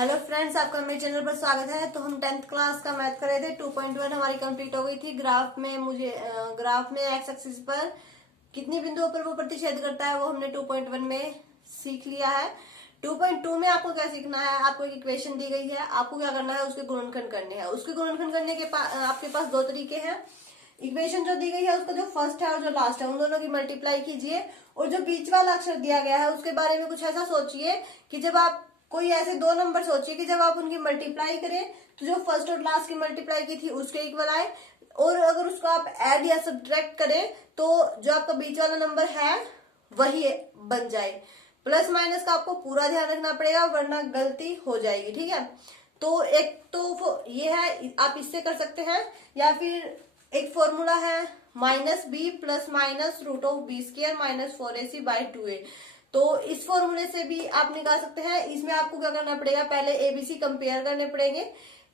Hello friends, आपका मेरे channel पर स्वागत है। तो हम 10th क्लास का मैथ कर रहे थे। 2.1 हमारी कंप्लीट हो गई थी। ग्राफ में एक्स एक्सिस पर कितनी बिंदुओं पर वो प्रतिच्छेद करता है वो हमने 2.1 में सीख लिया है। 2.2 में आपको क्या सीखना है, आपको एक इक्वेशन दी गई है, आपको क्या करना है, उसके गुणनखंड करने हैं। उसके गुणनखंड करने के आपके पास दो तरीके हैं। इक्वेशन जो दी गई है उसका जो फर्स्ट है और जो लास्ट है उन दोनों की मल्टीप्लाई कीजिए, और जो बीच वाला अक्षर दिया गया है उसके बारे में कुछ ऐसा सोचिए कि जब आप कोई ऐसे दो नंबर सोचिए कि जब आप उनकी मल्टीप्लाई करें तो जो फर्स्ट और लास्ट की मल्टीप्लाई की थी उसके इक्वल आए, और अगर उसको आप ऐड या सब्ट्रैक्ट करें तो जो आपका बीच वाला नंबर है वही बन जाए। प्लस माइनस का आपको पूरा ध्यान रखना पड़ेगा वरना गलती हो जाएगी, ठीक है। तो एक तो ये है, आप इससे कर सकते हैं, या फिर एक फॉर्मूला है -b plus minus root of B square minus 4ac/2a। तो इस फॉर्मूले से भी आप निकाल सकते हैं। इसमें आपको क्या करना पड़ेगा, पहले एबीसी कंपेयर करने पड़ेंगे।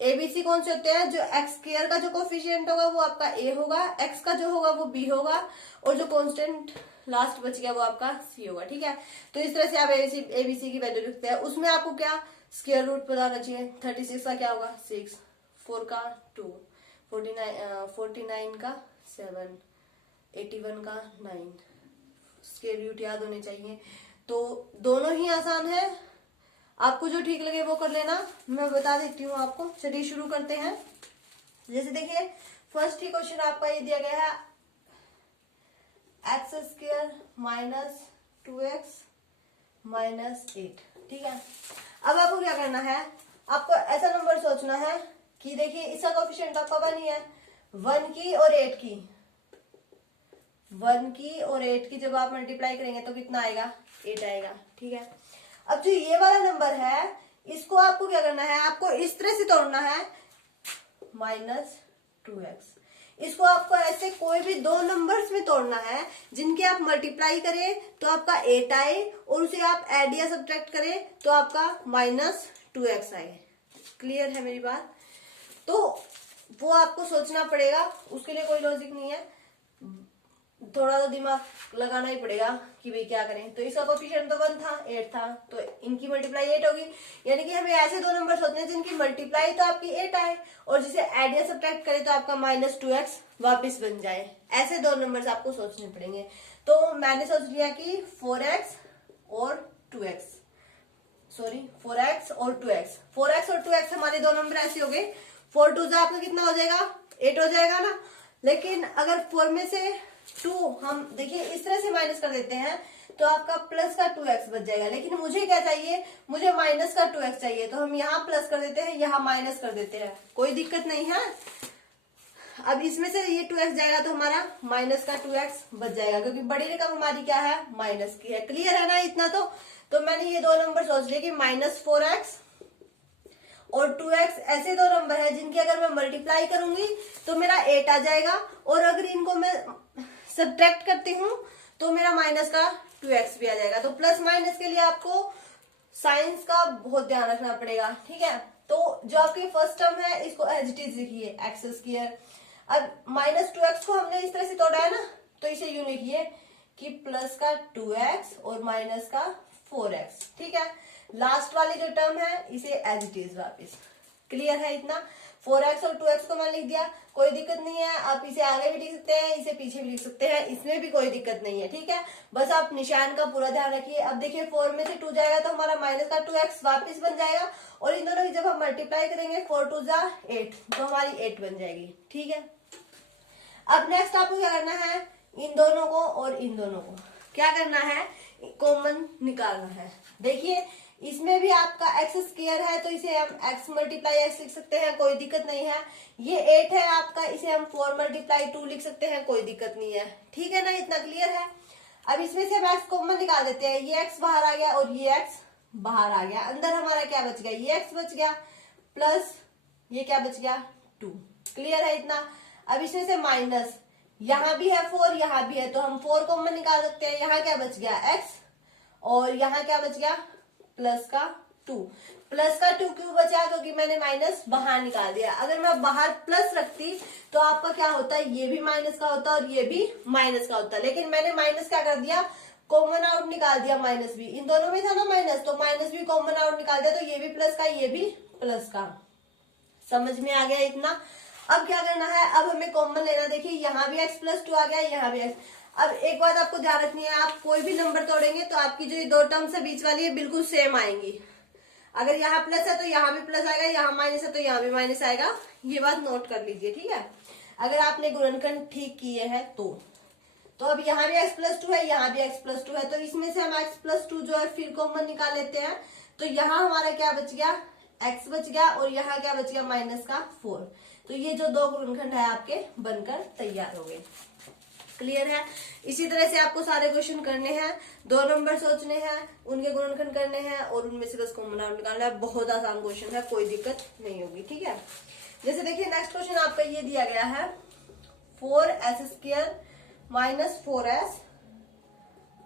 एबीसी कौन से होते हैं, जो एक्स स्क्वायर का जो कोफिशिएंट होगा वो आपका ए होगा, एक्स का जो होगा वो बी होगा, और जो कांस्टेंट लास्ट बच गया वो आपका सी होगा, ठीक है। तो इस तरह से आप एबीसी की वैल्यू लिखते हैं। उसमें आपको क्या स्क्वायर रूट पता होना चाहिए। 36 का क्या होगा 6, 4 का 2, 49 का 7, 81 का 9, स्क्वायर रूट याद होने चाहिए। तो दोनों ही आसान है, आपको जो ठीक लगे वो कर लेना, मैं बता देती हूँ आपको। चलिए शुरू करते हैं। जैसे देखिए फर्स्ट ही क्वेश्चन आपका ये दिया गया है, x square minus 2x minus 8, ठीक है। अब आपको क्या करना है, आपको ऐसा नंबर सोचना है कि देखिए इसका कोफिशिएंट आपका 1 ही है। 1 की और 8 की, 1 की और 8 की जब आप मल्टीप्लाई करेंगे तो कितना आएगा, 8 आएगा, ठीक है। अब जो ये वाला नंबर है इसको आपको क्या करना है, आपको इस तरह से तोड़ना है -2x। इसको आपको ऐसे कोई भी दो नंबर्स में तोड़ना है जिनके आप मल्टीप्लाई करें तो आपका 8 आए, और उसे आप ऐड या सब्ट्रैक्ट करें तो आपका -2x आए। क्लियर है मेरी बात। तो वो आपको सोचना पड़ेगा, उसके लिए कोई लॉजिक नहीं है, थोड़ा तो दिमाग लगाना ही पड़ेगा कि भाई क्या करें। तो इसका कोफिशिएंट तो 1 था, 8 था, तो इनकी मल्टीप्लाई 8 होगी। यानी कि हमें ऐसे दो नंबर सोचने हैं जिनकी मल्टीप्लाई तो आपकी 8 आए और जिसे ऐड या सब्ट्रैक्ट करें तो आपका -2x वापस बन जाए। ऐसे दो नंबर आपको सोचने पड़ेंगे। तो मैंने सोच लिया कि 4x और 2x, सॉरी 4x और 2x, 4x और 2x हमारे दो नंबर ऐसे हो गए। 4 2 आपका कितना हो जाएगा, 8 हो जाएगा ना। लेकिन अगर 4 में से 2 हम देखिए इस तरह से माइनस कर देते हैं तो आपका प्लस का 2x बच जाएगा। लेकिन मुझे क्या चाहिए, मुझे माइनस का 2x चाहिए, तो हम यहाँ प्लस कर देते हैं, यहाँ माइनस कर देते हैं, कोई दिक्कत नहीं है। अब इसमें से ये 2x जाएगा तो हमारा माइनस का 2x बच जाएगा, क्योंकि बड़ी रकम हमारी क्या है, माइनस की है। क्लियर है ना इतना। तो मैंने ये दो नंबर सोच लिए कि -4x और 2x ऐसे दो नंबर है जिनकी अगर मैं मल्टीप्लाई करूंगी तो मेरा 8 आ जाएगा, और अगर इनको मैं सब्ट्रैक्ट करती हूँ तो मेरा माइनस का 2x भी आ जाएगा। तो प्लस माइनस के लिए आपको साइंस का बहुत ध्यान रखना पड़ेगा, ठीक है। तो जो आपकी फर्स्ट टर्म है इसको एज इट इज लिखिए, एक्स स्क्वायर। अब -2x को हमने इस तरह से तोड़ा है ना, तो इसे यूं लिखिए कि प्लस का 2x और माइनस का 4x, ठीक है। लास्ट वाली जो टर्म है इसे एज इट इज वापिस। क्लियर है इतना। 4x और 2x को मैंने लिख दिया, कोई दिक्कत नहीं है। आप इसे आगे भी लिख सकते हैं, इसे पीछे भी लिख सकते हैं, इसमें भी कोई दिक्कत नहीं है, ठीक है। बस आप निशान का पूरा ध्यान रखिए। अब देखिए 4 में से 2 जाएगा तो हमारा माइनस का 2x वापिस बन जाएगा, और इन दोनों की जब हम मल्टीप्लाई करेंगे 4 2 8, तो हमारी 8 बन जाएगी, ठीक है। अब नेक्स्ट आपको क्या करना है, इन दोनों को और इन दोनों को क्या करना है, कॉमन निकालना है। देखिए इसमें भी आपका एक्स स्क्वायर है तो इसे हम x मल्टीप्लाई x लिख सकते हैं, कोई दिक्कत नहीं है। ये 8 है आपका, इसे हम 4 मल्टीप्लाई 2 लिख सकते हैं, कोई दिक्कत नहीं है, ठीक है ना। इतना क्लियर है। अब इसमें से हम x कॉमन निकाल देते हैं। ये x बाहर आ गया और ये x बाहर आ गया। अंदर हमारा क्या बच गया, ये x बच गया, प्लस ये क्या बच गया 2। क्लियर है इतना। अब इसमें से माइनस, यहाँ भी है 4, यहाँ भी है, तो हम 4 कॉमन निकाल सकते हैं। यहाँ क्या बच गया x, और यहाँ क्या बच गया प्लस का 2। प्लस का 2 क्यों बचा, क्योंकि मैंने माइनस बाहर निकाल दिया। अगर मैं बाहर प्लस रखती तो आपका क्या होता है, ये भी माइनस का होता और ये भी माइनस का होता, लेकिन मैंने माइनस क्या कर दिया, कॉमन आउट निकाल दिया माइनस बी, इन दोनों में था ना माइनस, तो माइनस बी कॉमन आउट निकाल दिया, तो ये भी प्लस का ये भी प्लस का। समझ में आ गया इतना। अब क्या करना है, अब हमें कॉमन लेना। देखिए यहाँ भी x प्लस 2 आ गया, यहाँ भी x। अब एक बात आपको ध्यान रखनी है, आप कोई भी नंबर तोड़ेंगे तो आपकी जो ये दो टर्म्स है बीच वाली है बिल्कुल सेम आएंगी। अगर यहाँ प्लस है तो यहाँ भी प्लस आएगा, यहाँ माइनस है तो यहाँ भी माइनस आएगा, ये बात नोट कर लीजिए, ठीक है। अगर आपने गुणनखंड ठीक किए हैं तो अब यहाँ भी x प्लस 2 है, यहाँ भी x प्लस 2 है, तो इसमें से हम x प्लस 2 जो है फिर कॉमन निकाल लेते हैं। तो यहाँ हमारा क्या बच गया, x बच गया, और यहाँ क्या बच गया, माइनस का 4। तो ये जो दो गुणनखंड है आपके बनकर तैयार हो गए। क्लियर है। इसी तरह से आपको सारे क्वेश्चन करने हैं, 2 नंबर सोचने हैं, उनके गुणनखंड करने हैं और उनमें से 10 कॉमन आउट निकालना है। बहुत आसान क्वेश्चन है, कोई दिक्कत नहीं होगी, ठीक है। जैसे देखिए नेक्स्ट क्वेश्चन आपका ये दिया गया है 4s² माइनस 4s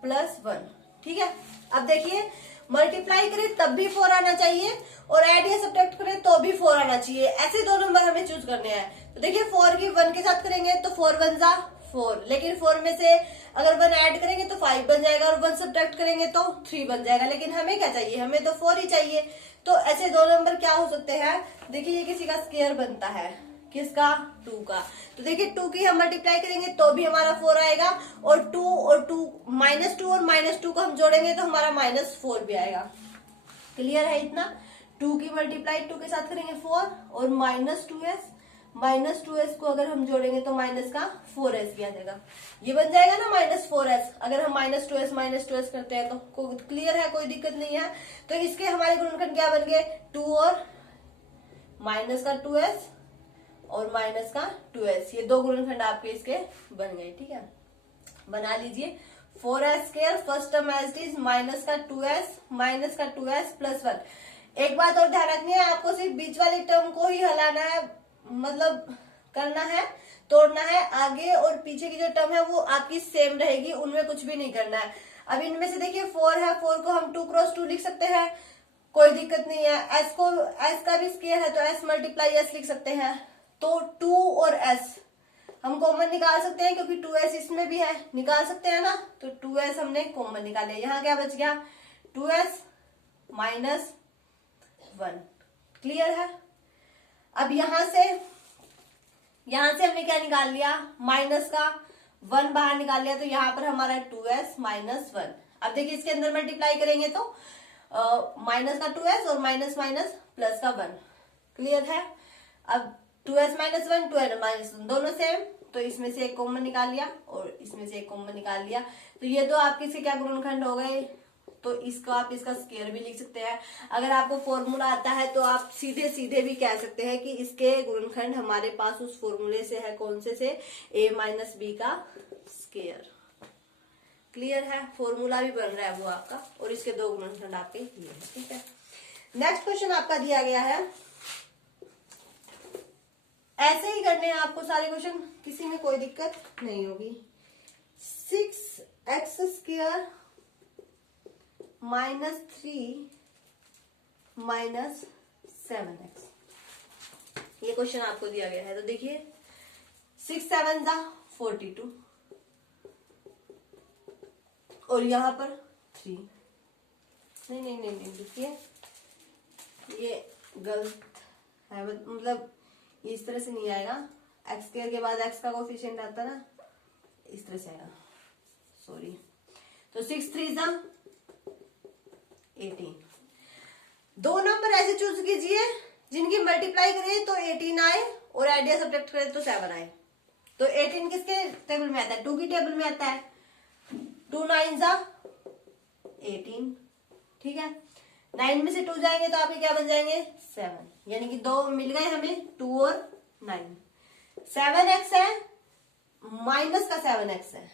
प्लस 1, ठीक है। अब देखिए मल्टीप्लाई करें तब भी 4 आना चाहिए और ऐड या सब्ट्रैक्ट करें तो भी 4 आना चाहिए, ऐसे 2 नंबर हमें चूज करने हैं। तो देखिए 4 की 1 के साथ करेंगे तो 4 1 जा 4, लेकिन 4 में से अगर 1 ऐड करेंगे तो 5 बन जाएगा और 1 सब्ट्रैक्ट करेंगे तो 3 बन जाएगा, लेकिन हमें क्या चाहिए, हमें तो 4 ही चाहिए। तो ऐसे 2 नंबर क्या हो सकते हैं, देखिए ये किसी का स्क्वायर बनता है, किसका, 2 का। तो देखिए 2 की हम मल्टीप्लाई करेंगे तो भी हमारा 4 आएगा, और 2 और 2 -2 और -2 को हम जोड़ेंगे तो हमारा -4 भी आएगा। क्लियर है इतना। 2 की मल्टीप्लाई 2 के साथ करेंगे 4 और -2s को अगर हम जोड़ेंगे तो माइनस का 4s भी आ जाएगा, ये बन जाएगा ना -4s। अगर हम -2s करते हैं तो क्लियर है, कोई दिक्कत नहीं है। तो इसके हमारे गुणनखंड क्या बन गए, 2 और माइनस का 2s और माइनस का 2s, ये 2 गुणनखंड आपके इसके बन गए, ठीक है। बना लीजिए 4s² first term as it is minus का 2s प्लस 1। एक बात और ध्यान रखनी है, आपको सिर्फ बीच वाली टर्म को ही हलाना है, मतलब करना है, तोड़ना है। आगे और पीछे की जो टर्म है वो आपकी सेम रहेगी, उनमें कुछ भी नहीं करना है। अब इनमें से देखिए 4 है, 4 को हम 2 × 2 लिख सकते हैं, कोई दिक्कत नहीं है। s का भी स्क्वायर है तो s मल्टीप्लाई s लिख सकते हैं। तो 2 और s हम कॉमन निकाल सकते हैं, क्योंकि 2s इसमें भी है, निकाल सकते हैं ना। तो 2s हमने कॉमन निकाल लिया, यहाँ क्या बच गया, 2s माइनस 1। क्लियर है। अब यहां से हमने क्या निकाल लिया, माइनस का 1 बाहर निकाल लिया, तो यहाँ पर हमारा 2s माइनस 1। अब देखिए इसके अंदर मल्टीप्लाई करेंगे तो माइनस का 2s और माइनस माइनस प्लस का 1। क्लियर है। अब 2s माइनस 1 2s माइनस 1 दोनों सेम, तो इसमें से एक कॉमन निकाल लिया और इसमें से एक कॉमन निकाल लिया। तो ये दो आपके से क्या गुणनखंड हो गए, तो इसको आप इसका स्क्वायर भी लिख सकते हैं। अगर आपको फॉर्मूला आता है तो आप सीधे सीधे भी कह सकते हैं कि इसके गुणनखंड हमारे पास उस फॉर्मूले से है, कौन से a माइनस बी का स्क्वायर। क्लियर है, फॉर्मूला भी बन रहा है वो आपका, और इसके 2 गुणनखंड आपके ये है, ठीक है। नेक्स्ट क्वेश्चन आपका दिया गया है, ऐसे ही करने हैं आपको सारे क्वेश्चन, किसी में कोई दिक्कत नहीं होगी। 6x² माइनस 3 माइनस 7x, ये क्वेश्चन आपको दिया गया है। तो देखिए 6 7 जा 42 और यहां पर 3, नहीं देखिए ये गलत है, मतलब इस तरह से नहीं आएगा, x² के बाद x का कोफिशिएंट आता है ना, इस तरह से आएगा, सॉरी। तो 6 3 जा 18। 2 नंबर ऐसे चूज कीजिए जिनकी मल्टीप्लाई करें तो 18 आए और ऐड या सब्ट्रैक्ट करें तो 7 आए। तो 18 किसके टेबल में आता है, 2 की टेबल में आता है। 2 9 जा 18, ठीक है। 9 में से 2 जाएंगे तो आपके क्या बन जाएंगे 7, यानी कि 2 मिल गए हमें, 2 और 9। 7x है, माइनस का 7x है,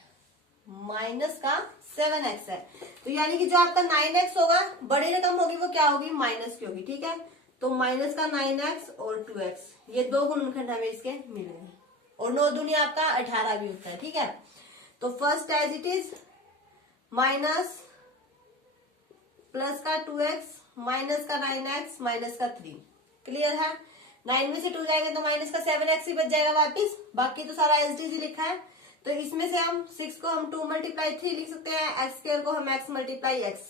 माइनस का 7x है, तो यानी कि जो आपका 9x होगा, बड़ी रकम होगी वो क्या होगी, माइनस की होगी, ठीक है। तो माइनस का 9x और 2x, ये 2 गुणनखंड हमें इसके मिल गए, और 9 दूनी आपका 18 भी होता है, ठीक है। तो first as it is minus plus का 2x माइनस का 9x माइनस का 3। क्लियर है। 9 में से 2 जाएंगे तो माइनस का 7x ही बच जाएगा वापिस, बाकी तो सारा एज इट इज लिखा है। तो इसमें से हम 6 को हम 2 मल्टीप्लाई 3 लिख सकते हैं, एक्स स्क्वायर को हम x मल्टीप्लाई एक्स।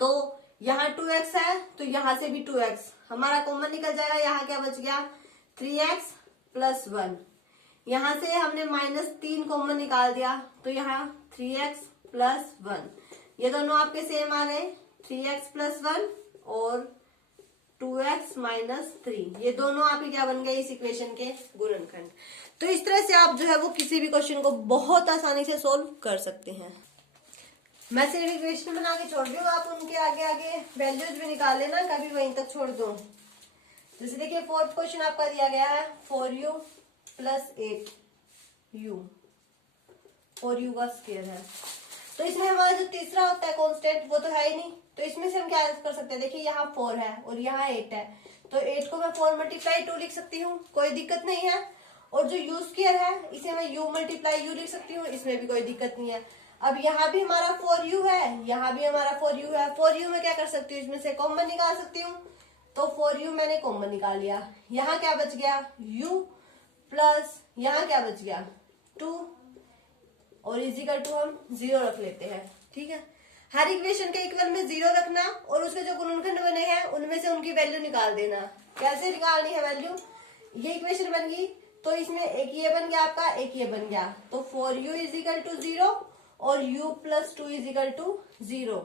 तो यहाँ 2x है तो यहाँ से भी 2x हमारा कॉमन निकल जाएगा। यहाँ क्या बच गया 3x प्लस 1। यहाँ से हमने -3 कॉमन निकाल दिया तो यहाँ 3x प्लस 1, ये दोनों आपके सेम आ गए, 3x प्लस 1 और 2x माइनस 3, ये दोनों आपके क्या बन गए इस इक्वेशन के गुणनखंड। तो इस तरह से आप जो है वो किसी भी क्वेश्चन को बहुत आसानी से सोल्व कर सकते हैं। मैं सिर्फ इक्वेशन बना के छोड़ दूँ, आप उनके आगे आगे वैल्यूज भी निकाल लेना, कभी वहीं तक छोड़ दो। जैसे देखिए फोर्थ क्वेश्चन आपका दिया गया है 4u प्लस 8u, 4u का स्क्वायर है। तो इसमें हमारा जो तीसरा होता है कांस्टेंट वो तो है ही नहीं, तो इसमें से हम क्या कर सकते हैं, देखिए यहाँ 4 है और यहाँ 8 है, तो 8 को मैं 4 मल्टीप्लाई 2 लिख सकती हूँ, कोई दिक्कत नहीं है। और जो u स्क्वायर है इसे मैं u मल्टीप्लाई u लिख सकती हूँ, इसमें भी कोई दिक्कत नहीं है। अब यहाँ भी हमारा 4u है, यहाँ भी हमारा 4u है, 4u में क्या कर सकती हूँ, इसमें से कॉमन निकाल सकती हूँ, तो 4u मैंने कॉमन निकाल लिया। यहाँ क्या बच गया u प्लस यहाँ क्या बच गया 2 और इजिकल टू हम 0 रख लेते हैं। ठीक है, हर इक्वेशन के इक्वल में 0 रखना और उसके जो गुणनखंड बने हैं उनमें से उनकी वैल्यू निकाल देना। कैसे निकालनी है वैल्यू, ये इक्वेशन बन गई तो इसमें एक ये बन गया आपका, एक ये बन गया, तो 4u इजिकल टू 0 और u प्लस 2 इजिकल टू 0।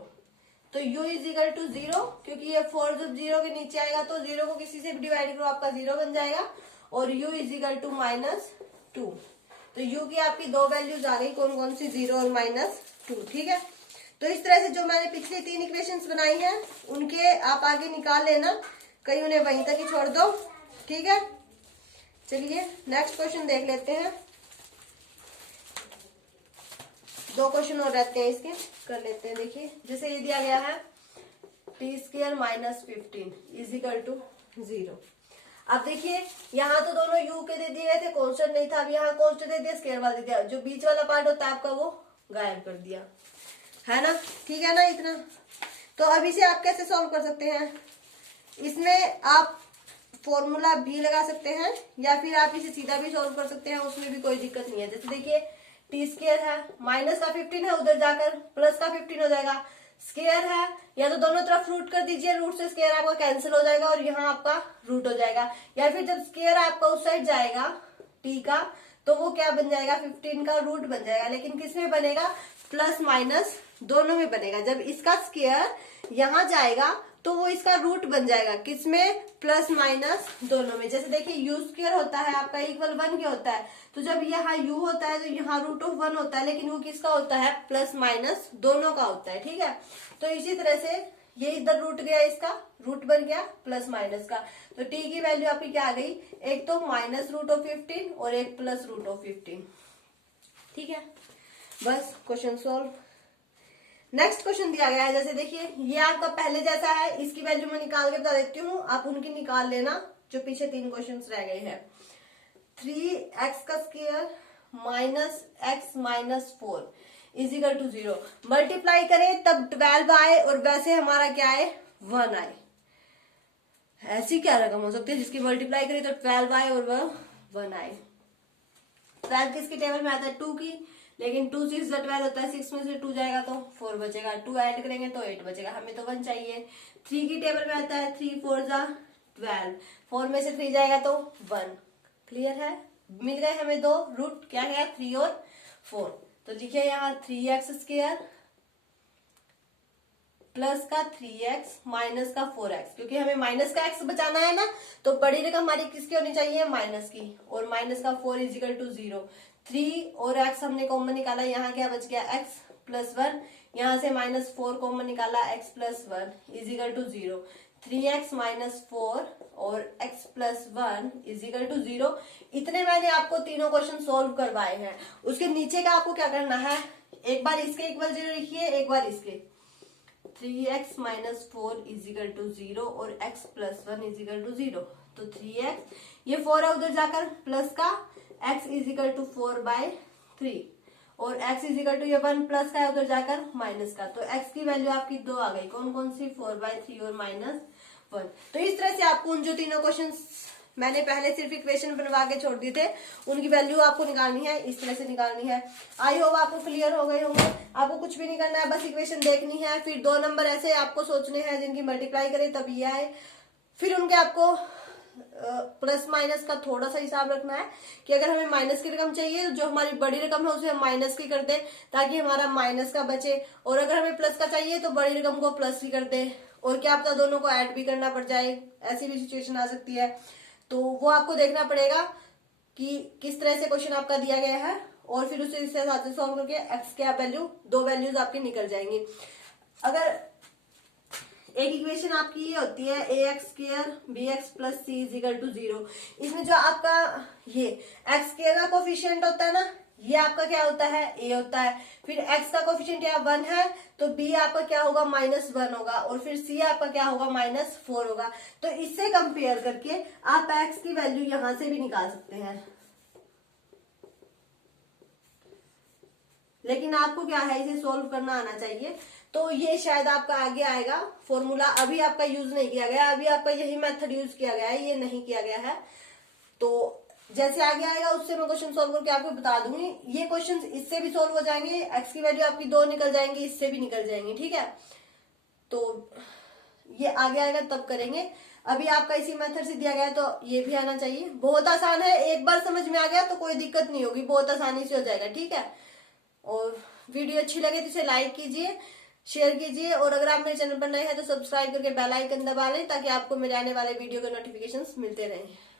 तो u इजिकल टू 0 क्योंकि ये 4 जब 0 के नीचे आएगा तो 0 को किसी से भी डिवाइड करो आपका 0 बन जाएगा, और u इजिकल टू -2। तो u की आपकी दो वैल्यूज आ गई, कौन कौन सी, 0 और -2। ठीक है, तो इस तरह से जो मैंने पिछली 3 इक्वेशंस बनाई हैं उनके आप आगे निकाल लेना, कहीं उन्हें वहीं तक ही छोड़ दो। ठीक है, चलिए नेक्स्ट क्वेश्चन देख लेते हैं। 2 क्वेश्चन और रहते हैं, इसके कर लेते हैं। देखिए जैसे ये दिया गया है t² -15 इजिकल टू 0। अब देखिए यहाँ तो दोनों u के दे दिए गए थे, कांस्टेंट नहीं था, अब यहाँ कांस्टेंट दे दिया, स्क्वायर वाला दे दिया, जो बीच वाला पार्ट होता है आपका वो गायब कर दिया, है ना। ठीक है ना इतना। तो अब इसे आप कैसे सॉल्व कर सकते हैं, इसमें आप फॉर्मूला भी लगा सकते हैं या फिर आप इसे सीधा भी सॉल्व कर सकते हैं, उसमें भी कोई दिक्कत नहीं है। जैसे देखिए t² है, माइनस का 15 है, उधर जाकर प्लस का 15 हो जाएगा, स्क्वायर है, या तो दोनों तरफ रूट कर दीजिए, रूट से स्क्वायर आपका कैंसिल हो जाएगा और यहाँ आपका रूट हो जाएगा, या फिर जब स्क्वायर आपका उस साइड जाएगा t का तो वो क्या बन जाएगा 15 का रूट बन जाएगा, लेकिन किस में बनेगा, प्लस माइनस दोनों में बनेगा। जब इसका स्क्वायर यहाँ जाएगा तो वो इसका रूट बन जाएगा, किसमें, प्लस माइनस दोनों में। जैसे देखिए u स्क्वायर होता है आपका इक्वल 1 के होता है, तो जब यहाँ u होता है तो यहाँ √1 होता है, लेकिन वो किसका होता है, प्लस माइनस दोनों का होता है। ठीक है, तो इसी तरह से ये इधर रूट गया, इसका रूट बन गया प्लस माइनस का, तो t की वैल्यू आपकी क्या आ गई, एक तो -√15 और एक +√15। ठीक है, बस क्वेश्चन सॉल्व। नेक्स्ट क्वेश्चन दिया गया है, जैसे देखिए ये आपका पहले जैसा है, इसकी वैल्यू मैं निकाल के बता देती हूँ, आप उनकी निकाल लेना जो पीछे 3 क्वेश्चंस रह गए हैं। 3x का square -x - 4 equal to 0, multiply करें तब 12 आए और वैसे हमारा क्या है 1 आए। ऐसी क्या रकम हो सकती है जिसकी मल्टीप्लाई करें तो 12 आए और वह 1 आए। 12 किसकी टेबल में आता है, 2 की, लेकिन 2 6 12 होता है, 6 में से 2 जाएगा तो 4 बचेगा, 2 ऐड करेंगे तो 8 बचेगा, हमें तो 1 चाहिए। 3 की टेबल में आता है 3 4 12, 4 में से 3 जाएगा तो 1। क्लियर है, मिल गए हमें 2 रूट, क्या गया 3 और 4। तो लिखिए यहाँ 3x² प्लस का 3x माइनस का 4x, क्योंकि हमें माइनस का x बचाना है ना, तो बड़ी रकम हमारी किसकी होनी चाहिए, माइनस की, और माइनस का 4 इजिकल टू 0। 3 और x हमने कॉमन निकाला, यहाँ क्या बच गया x प्लस 1, यहाँ से -4 कॉमन निकाला, x plus 1 is equal to 0। 3x - 4 और x प्लस 1 इजिकल टू 0। इतने मैंने आपको तीनों क्वेश्चन सोल्व करवाए हैं। उसके नीचे का आपको क्या करना है, एक बार इसके इक्वल 0 लिखिए, एक बार इसके 3x - 4 इजिकल टू 0 और x प्लस 1 इजिकल टू 0। तो 3x, ये 4 है उधर जाकर प्लस का, x इजिकल टू 4/3 और x इजिकल टू ये 1 प्लस का है उधर जाकर माइनस का, तो x की वैल्यू आपकी 2 आ गई, कौन कौन सी, 4/3 और -1। तो इस तरह से आपको उन जो तीनों क्वेश्चन मैंने पहले सिर्फ इक्वेशन बनवा के छोड़ दिए थे, उनकी वैल्यू आपको निकालनी है, इस तरह से निकालनी है। आई होप आपको क्लियर हो गए होंगे। आपको कुछ भी नहीं करना है, बस इक्वेशन देखनी है, फिर 2 नंबर ऐसे आपको सोचने हैं जिनकी मल्टीप्लाई करें तब ये आए, फिर उनके आपको प्लस माइनस का थोड़ा सा हिसाब रखना है कि अगर हमें माइनस की रकम चाहिए, जो हमारी बड़ी रकम है उसे हम माइनस की कर दें ताकि हमारा माइनस का बचे, और अगर हमें प्लस का चाहिए तो बड़ी रकम को प्लस की कर दें, और क्या पता दोनों को ऐड भी करना पड़ जाए, ऐसी भी सिचुएशन आ सकती है। तो वो आपको देखना पड़ेगा कि किस तरह से क्वेश्चन आपका दिया गया है, और फिर उसे इस हिसाब से सॉल्व करके एक्स के आप वैल्यू, 2 वैल्यूज आपकी निकल जाएंगी। अगर एक इक्वेशन आपकी ये होती है a x square b x plus c is equal to 0, इसमें जो आपका ये एक्स स्क्र का कोफिशिएंट होता है ना, ये आपका क्या होता है, ए होता है, फिर एक्स का कोफिशिएंट या 1 है तो बी आपका क्या होगा, -1 होगा, और फिर सी आपका क्या होगा, -4 होगा। तो इससे कंपेयर करके आप एक्स की वैल्यू यहां से भी निकाल सकते हैं, लेकिन आपको क्या है, इसे सोल्व करना आना चाहिए। तो ये शायद आपका आगे आएगा फॉर्मूला, अभी आपका यूज नहीं किया गया, अभी आपका यही मेथड यूज किया गया है, ये नहीं किया गया है। तो जैसे आगे आएगा उससे मैं क्वेश्चन सोल्व करके आपको बता दूंगी। ये क्वेश्चन इससे भी सोल्व हो जाएंगे, एक्स की वैल्यू आपकी 2 निकल जाएंगी, इससे भी निकल जाएंगी, ठीक है। तो ये आगे आएगा तब करेंगे, अभी आपका इसी मेथड से दिया गया है तो ये भी आना चाहिए। बहुत आसान है, एक बार समझ में आ गया तो कोई दिक्कत नहीं होगी, बहुत आसानी से हो जाएगा, ठीक है। और वीडियो अच्छी लगे तो इसे लाइक कीजिए, शेयर कीजिए, और अगर आप मेरे चैनल पर नए हैं तो सब्सक्राइब करके बेल आइकन दबा लें ताकि आपको मेरे आने वाले वीडियो के नोटिफिकेशंस मिलते रहें।